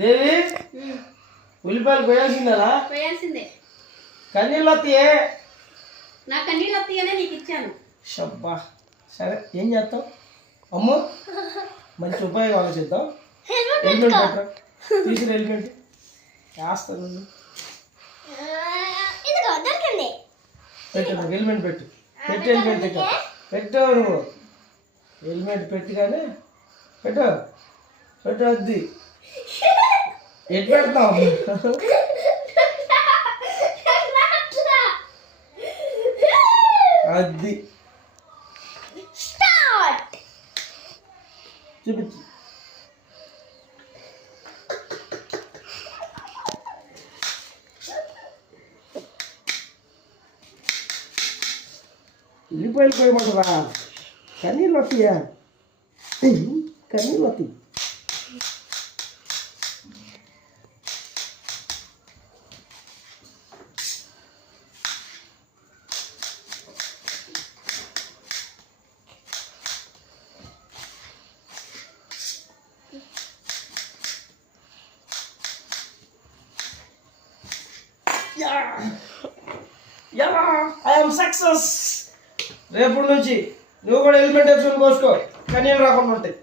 దేవి ఉల్లిపాయలు పోయాల్సిందా? పోయాల్సిందే. కన్నీళ్ళు వస్తాయే. నా కన్నీళ్ళు వస్తాయనే నీకు ఇచ్చాను. షబ్బా సరే ఏం చేస్తావు అమ్మో? మంచి ఉపయోగం ఆలోచిద్దాం. హెల్మెట్ పెట్టరా, తీసుకుని హెల్మెట్ వేస్తాను. పెట్టు, నాకు హెల్మెట్ పెట్టు. పెట్టి హెల్మెట్ దగ్గర పెట్టావు నువ్వు. హెల్మెట్ పెట్టి కానీ పెట్టు పెట్టు. అది ఎటు పెడతావు? అది చూపించు. ఉల్లిపాయలు పోయమంటారా? కన్నీళ్ళు వస్తాయా? కన్నీళ్ళు వస్తాయి. I am success. రేపటి నుంచి నువ్వు కూడా హెల్మెట్ వేసుకొని కోసుకో, కన్నీళ్ళు రాకుండా ఉంటాయి.